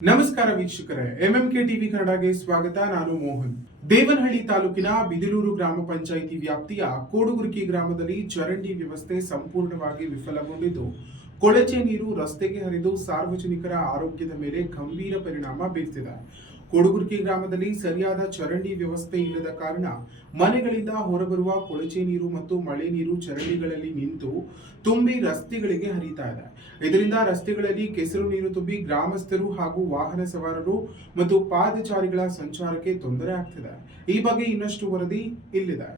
ನಮಸ್ಕಾರ ವೀಕ್ಷಕರೇ, MMK TV ಕನ್ನಡಗೆ ಸ್ವಾಗತ. ನಾನು ಮೋಹನ್. ದೇವನಹಳ್ಳಿ ತಾಲೂಕಿನ ಬಿದಿಲೂರು ಗ್ರಾಮ ಪಂಚಾಯಿತಿ ವ್ಯಾಪ್ತಿಯ ಕೋಡುಗುರ್ಕಿ ಗ್ರಾಮದಲ್ಲಿ ಚರಂಡಿ ವ್ಯವಸ್ಥೆ ಸಂಪೂರ್ಣವಾಗಿ ವಿಫಲಗೊಂಡಿದ್ದು, ಕೊಳಚೆ ನೀರು ರಸ್ತೆಗೆ ಹರಿದು ಸಾರ್ವಜನಿಕರ ಆರೋಗ್ಯದ ಮೇಲೆ ಗಂಭೀರ ಪರಿಣಾಮ ಬೀರ್ತಿದೆ. ಕೋಡುಗುರ್ಕಿ ಗ್ರಾಮದಲ್ಲಿ ಸರಿಯಾದ ಚರಂಡಿ ವ್ಯವಸ್ಥೆ ಇಲ್ಲದ ಕಾರಣ ಮನೆಗಳಿಂದ ಹೊರಬರುವ ಕೊಳಚೆ ನೀರು ಮತ್ತು ಮಳೆ ನೀರು ಚರಂಡಿಗಳಲ್ಲಿ ನಿಂತು ತುಂಬಿ ರಸ್ತೆಗಳಿಗೆ ಹರಿತಾ ಇದೆ. ಇದರಿಂದ ರಸ್ತೆಗಳಲ್ಲಿ ಕೆಸರು ನೀರು ತುಂಬಿ ಗ್ರಾಮಸ್ಥರು ಹಾಗೂ ವಾಹನ ಸವಾರರು ಮತ್ತು ಪಾದಚಾರಿಗಳ ಸಂಚಾರಕ್ಕೆ ತೊಂದರೆ ಆಗ್ತಿದೆ. ಈ ಬಗ್ಗೆ ಇನ್ನಷ್ಟು ವರದಿ ಇಲ್ಲಿದೆ.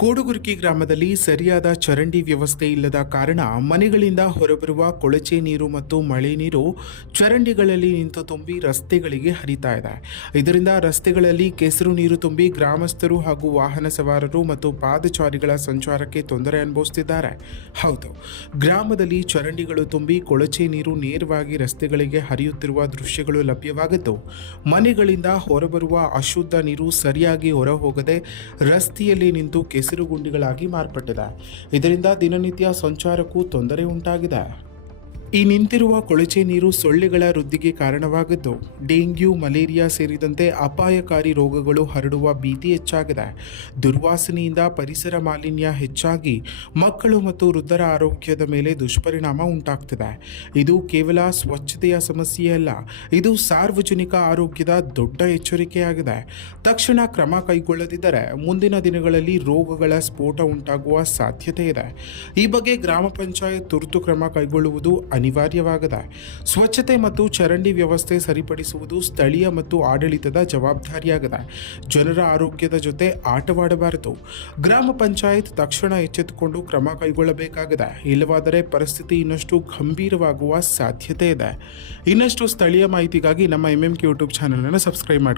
ಕೋಡುಗುರ್ಕಿ ಗ್ರಾಮದಲ್ಲಿ ಸರಿಯಾದ ಚರಂಡಿ ವ್ಯವಸ್ಥೆ ಇಲ್ಲದ ಕಾರಣ ಮನೆಗಳಿಂದ ಹೊರಬರುವ ಕೊಳಚೆ ನೀರು ಮತ್ತು ಮಳೆ ನೀರು ಚರಂಡಿಗಳಲ್ಲಿ ನಿಂತು ತುಂಬಿ ರಸ್ತೆಗಳಿಗೆ ಹರಿತಾ ಇದೆ. ಇದರಿಂದ ರಸ್ತೆಗಳಲ್ಲಿ ಕೆಸರು ನೀರು ತುಂಬಿ ಗ್ರಾಮಸ್ಥರು ಹಾಗೂ ವಾಹನ ಸವಾರರು ಮತ್ತು ಪಾದಚಾರಿಗಳ ಸಂಚಾರಕ್ಕೆ ತೊಂದರೆ ಅನುಭವಿಸುತ್ತಿದ್ದಾರೆ. ಹೌದು, ಗ್ರಾಮದಲ್ಲಿ ಚರಂಡಿಗಳು ತುಂಬಿ ಕೊಳಚೆ ನೀರು ನೇರವಾಗಿ ರಸ್ತೆಗಳಿಗೆ ಹರಿಯುತ್ತಿರುವ ದೃಶ್ಯಗಳು ಲಭ್ಯವಾಗಿದ್ದು, ಮನೆಗಳಿಂದ ಹೊರಬರುವ ಅಶುದ್ಧ ನೀರು ಸರಿಯಾಗಿ ಹೊರಹೋಗದೆ ರಸ್ತೆಯಲ್ಲಿ ನಿಂತು ಕೆಸರು ಗುಂಡಿಗಳಾಗಿ ಮಾರ್ಪಟ್ಟಿದೆ. ಇದರಿಂದ ದಿನನಿತ್ಯ ಸಂಚಾರಕ್ಕೂ ತೊಂದರೆ ಉಂಟಾಗಿದೆ. ಈ ನಿಂತಿರುವ ಕೊಳಚೆ ನೀರು ಸೊಳ್ಳೆಗಳ ವೃದ್ಧಿಗೆ ಕಾರಣವಾಗಿದ್ದು, ಡೆಂಗ್ಯೂ, ಮಲೇರಿಯಾ ಸೇರಿದಂತೆ ಅಪಾಯಕಾರಿ ರೋಗಗಳು ಹರಡುವ ಭೀತಿ ಹೆಚ್ಚಾಗಿದೆ. ದುರ್ವಾಸನೆಯಿಂದ ಪರಿಸರ ಮಾಲಿನ್ಯ ಹೆಚ್ಚಾಗಿ ಮಕ್ಕಳು ಮತ್ತು ವೃದ್ಧರ ಆರೋಗ್ಯದ ಮೇಲೆ ದುಷ್ಪರಿಣಾಮ ಉಂಟಾಗ್ತಿದೆ. ಇದು ಕೇವಲ ಸ್ವಚ್ಛತೆಯ ಸಮಸ್ಯೆಯಲ್ಲ, ಇದು ಸಾರ್ವಜನಿಕ ಆರೋಗ್ಯದ ದೊಡ್ಡ ಎಚ್ಚರಿಕೆಯಾಗಿದೆ. ತಕ್ಷಣ ಕ್ರಮ ಕೈಗೊಳ್ಳದಿದ್ದರೆ ಮುಂದಿನ ದಿನಗಳಲ್ಲಿ ರೋಗಗಳ ಸ್ಫೋಟ ಉಂಟಾಗುವ ಸಾಧ್ಯತೆ ಇದೆ. ಈ ಬಗ್ಗೆ ಗ್ರಾಮ ಪಂಚಾಯತ್ ತುರ್ತು ಕ್ರಮ ಕೈಗೊಳ್ಳುವುದು ಅನಿವಾರ್ಯವಾಗಿದೆ. ಸ್ವಚ್ಛತೆ ಮತ್ತು ಚರಂಡಿ ವ್ಯವಸ್ಥೆ ಸರಿಪಡಿಸುವುದು ಸ್ಥಳೀಯ ಮತ್ತು ಆಡಳಿತದ ಜವಾಬ್ದಾರಿಯಾಗಿದೆ. ಜನರ ಆರೋಗ್ಯದ ಜೊತೆ ಆಟವಾಡಬಾರದು. ಗ್ರಾಮ ಪಂಚಾಯತ್ ತಕ್ಷಣ ಎಚ್ಚೆತ್ತುಕೊಂಡು ಕ್ರಮ ಕೈಗೊಳ್ಳಬೇಕಾಗಿದೆ. ಇಲ್ಲವಾದರೆ ಪರಿಸ್ಥಿತಿ ಇನ್ನಷ್ಟು ಗಂಭೀರವಾಗುವ ಸಾಧ್ಯತೆ ಇದೆ. ಇನ್ನಷ್ಟು ಸ್ಥಳೀಯ ಮಾಹಿತಿಗಾಗಿ ನಮ್ಮ ಎಂಎಂಕೆ ಯೂಟ್ಯೂಬ್ ಚಾನೆಲ್ ಅನ್ನು ಸಬ್ಸ್ಕ್ರೈಬ್ ಮಾಡಿ.